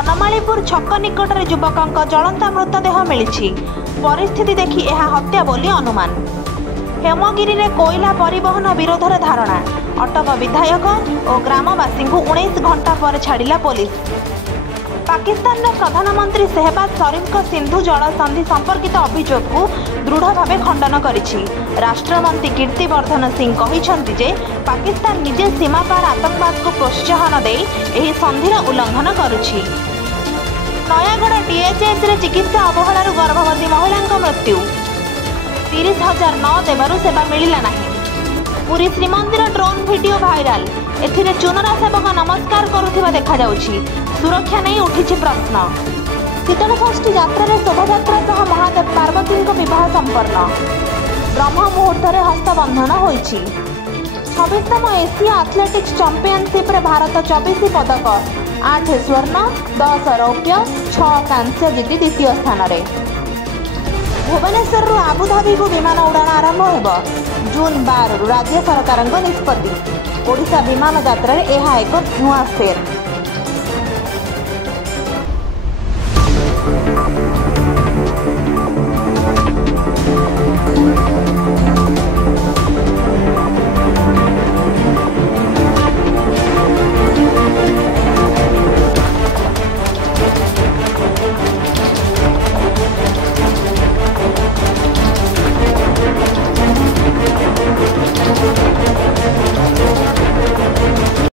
बनमालीपुर छक निकट में युवक जलंता मृतदेह मिली। परिस्थिति देखि यह हत्या बोली अनुमान। हेमगिरी में कोयला परिवहन विरोध में धारणा। अटक विधायक और ग्रामवासी को 19 घंटा पर छाड़ा पुलिस। पाकिस्तान प्रधानमंत्री शहबाज शरीफ सिंधु जल संधि संपर्कित अभियोग को दृढ़ भाव खंडन करिछि। राष्ट्रमंत्री कीर्तिवर्धन सिंह कहिसंति जे पाकिस्तान निजे सीमा पार आतंकवाद को प्रोत्साहन दे एही संधिर उल्लंघन करुछि। नयागढ़ डीएचएस रे चिकित्सा अवहेलार गर्भवती महिला मृत्यु। 30,000 न देवारु सेवा मिलिला नाही। Puri Shrimandir drone video viral. एथिरे चुनरा सेवक नमस्कार करुथिबा देखा जाउछि। सुरक्षा नहीं उठिछि प्रश्न। शीतल षष्ठी यात्रा शोभायात्रा सह महादेव पार्वती विवाह संपन्न। ब्रह्म मुहूर्त हस्तबंधन होइछि। 26तम एशिया एथलेटिक्स चैंपियनशिप रे भारत 24 पदक, 8 स्वर्ण, 10 रौप्य, 6 कांस्य जीति द्वितीय स्थान रे। भुवनेश्वर आबुधाबी को विमान उड़ान आरंभ होगा। जून 12 राज्य सरकार निष्पत्ति। ओडिशा विमान यात्रा एक नुआ फेर।